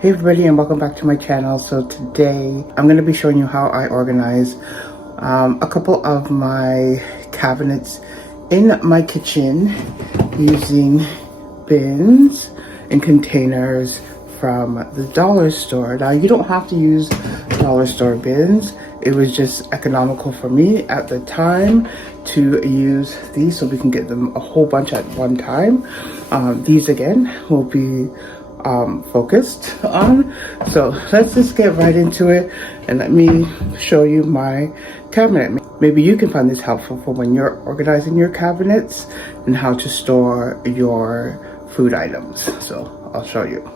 Hey everybody, and welcome back to my channel. So today I'm going to be showing you how I organize a couple of my cabinets in my kitchen using bins and containers from the dollar store. Now you don't have to use dollar store bins. It was just economical for me at the time to use these so we can get them a whole bunch at one time. These again will be focused on. So let's just get right into it and let me show you my cabinet. Maybe you can find this helpful for when you're organizing your cabinets and how to store your food items. So I'll show you.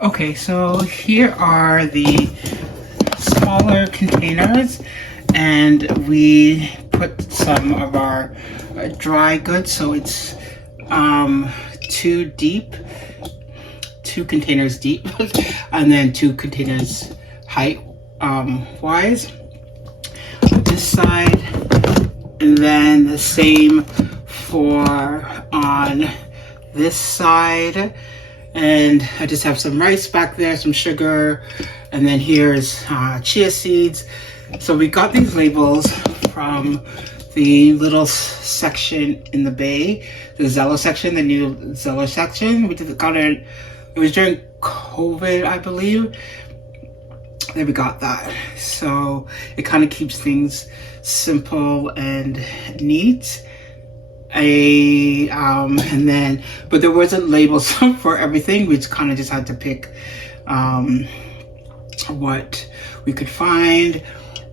Okay, so here are the smaller containers, and we put some of our dry goods, so it's two containers deep and then two containers height wise on this side, and then the same for on this side. And I just have some rice back there, some sugar, and then here's chia seeds. So we got these labels from the little section in the Bay, the Zello section, the new Zello section. We got it. It was during COVID, I believe. Then we got that. So it kind of keeps things simple and neat. And then, but there wasn't labels for everything. We kind of just had to pick what we could find.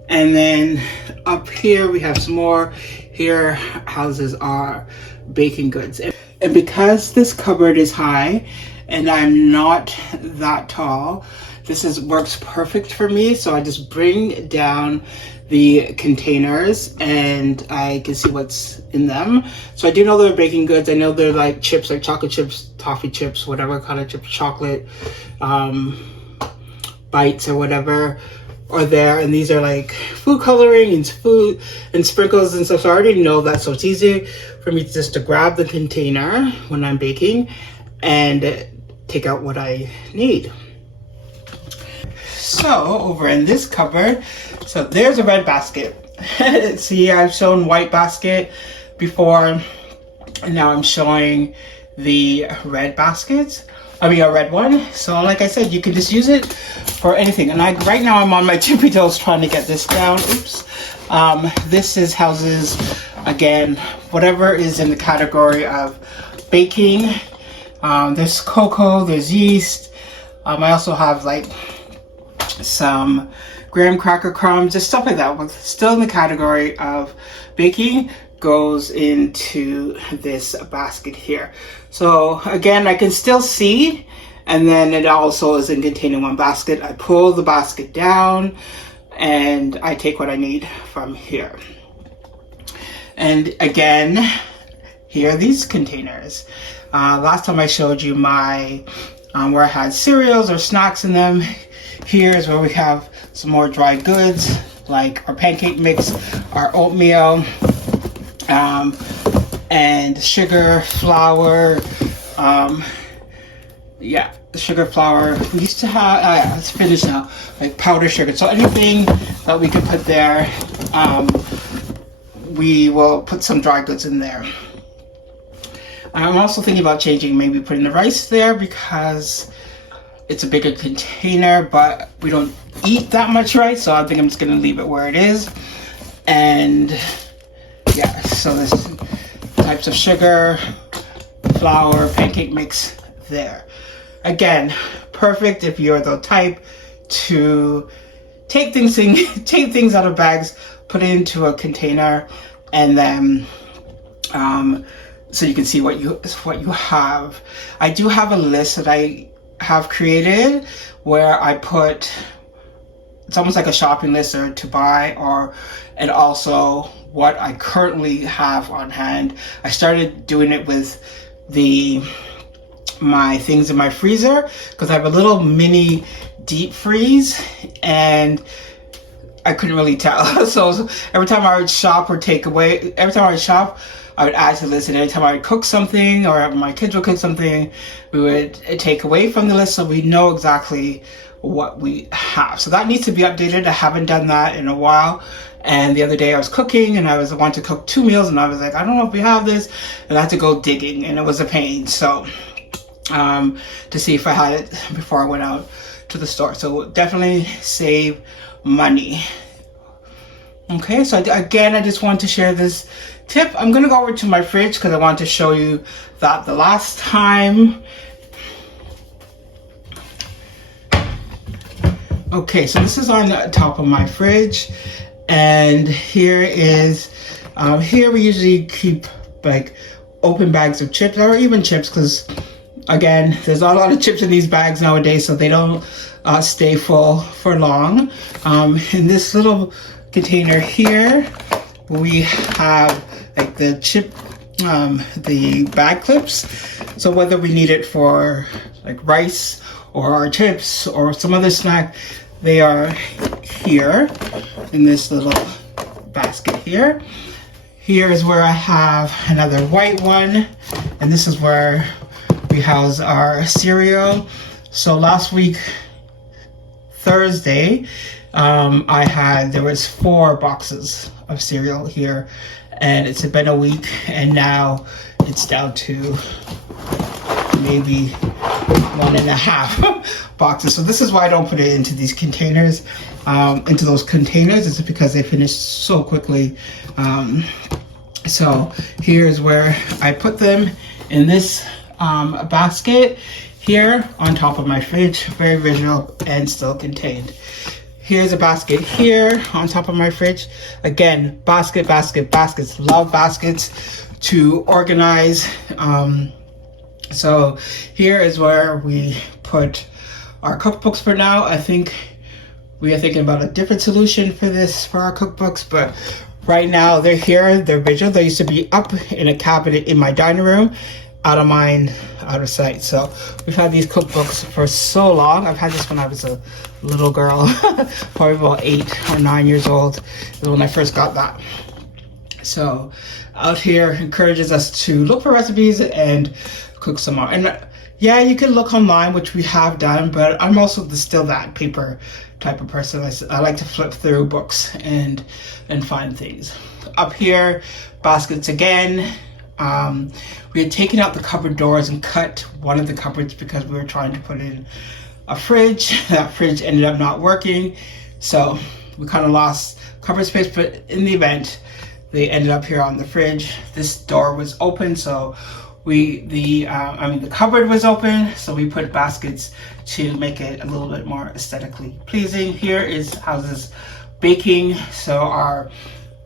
And then up here we have some more. Here houses our baking goods. And because this cupboard is high and I'm not that tall, this works perfect for me. So I just bring down the containers and I can see what's in them. So I do know they're baking goods. I know they're like chips, like chocolate chips, toffee chips, whatever kind of chips, chocolate bites or whatever are there. And these are like food coloring and food and sprinkles and stuff. So I already know that. So it's easy for me just to grab the container when I'm baking and take out what I need. So over in this cupboard, so there's a red basket. See, I've shown white basket before, and now I'm showing the red baskets. I mean a red one. So like I said, you can just use it for anything. And right now I'm on my tippy toes trying to get this down. Oops. This is houses, again, whatever is in the category of baking. There's cocoa, there's yeast. I also have like some graham cracker crumbs, just stuff like that, but still in the category of baking, goes into this basket here. So again, I can still see, and then it also is in containing one basket. I pull the basket down and I take what I need from here. And again, here are these containers. Last time I showed you my where I had cereals or snacks in them. Here's where we have some more dry goods, like our pancake mix, our oatmeal, and sugar, flour. Sugar, flour. We used to have, it's finished now, like powdered sugar. So anything that we could put there, we will put some dry goods in there. I'm also thinking about changing, maybe putting the rice there because it's a bigger container, but we don't eat that much rice, so I think I'm just gonna leave it where it is. And yeah, so there's types of sugar, flour, pancake mix there. Again, perfect if you're the type to take things out of bags, put it into a container, and then so you can see what you have. I do have a list that I have created where I put, it's almost like a shopping list or to buy, and also what I currently have on hand. I started doing it with my things in my freezer because I have a little mini deep freeze, and I couldn't really tell. So every time I would shop or take away, every time I would shop, I would add to the list, and every time I would cook something or my kids would cook something, we would take away from the list so we know exactly what we have. So that needs to be updated. I haven't done that in a while. And the other day I was cooking and I wanted to cook 2 meals, and I was like, I don't know if we have this, and I had to go digging, and it was a pain. So to see if I had it before I went out to the store. So definitely save money. Okay, so again, I just want to share this tip. I'm gonna go over to my fridge because I want to show you that the last time. Okay, so this is on the top of my fridge, and here is, here we usually keep like open bags of chips, or even chips, because again, there's not a lot of chips in these bags nowadays, so they don't stay full for long. In this little container here, we have like the chip, the bag clips. So whether we need it for like rice or our chips or some other snack, they are here in this little basket here. Here is where I have another white one, and this is where we house our cereal. So last week, Thursday, there was 4 boxes of cereal here, and it's been a week, and now it's down to maybe 1.5 boxes. So this is why I don't put it into these containers, into those containers. It's because they finish so quickly. So here's where I put them, in this basket here on top of my fridge. Very visual and still contained. Here's a basket here on top of my fridge. Again, baskets. Love baskets to organize. So here is where we put our cookbooks for now. I think we are thinking about a different solution for this, for our cookbooks, but right now they're here, they're visual. They used to be up in a cabinet in my dining room, out of mind, out of sight. So we've had these cookbooks for so long. I've had this when I was a little girl, probably about 8 or 9 years old when I first got that. So out here encourages us to look for recipes and cook some more. And yeah, you can look online, which we have done, but I'm also still that paper type of person. I like to flip through books and find things. Up here, baskets again. We had taken out the cupboard doors and cut one of the cupboards because we were trying to put in a fridge. That fridge ended up not working, so we kind of lost cupboard space, but in the event, they ended up here on the fridge. This door was open, so the cupboard was open, so we put baskets to make it a little bit more aesthetically pleasing. Here is houses baking, so our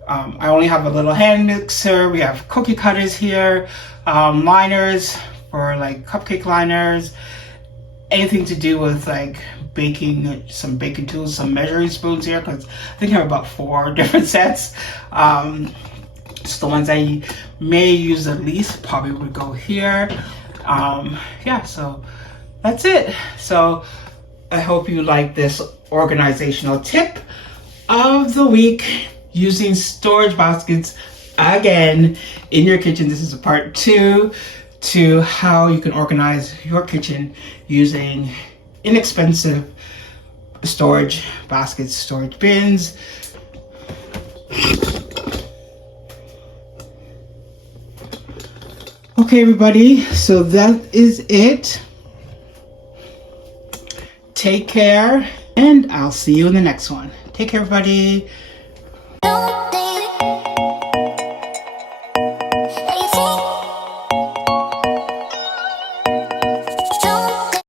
I only have a little hand mixer. We have cookie cutters here, liners for like cupcake liners, anything to do with like baking, some baking tools, some measuring spoons here, because I think I have about 4 different sets. Just the ones I may use the least probably would go here. Yeah, so that's it. So I hope you like this organizational tip of the week, using storage baskets again in your kitchen. This is a part 2 to how you can organize your kitchen using inexpensive storage baskets, storage bins. Okay, everybody, so that is it. Take care, and I'll see you in the next one. Take care, everybody.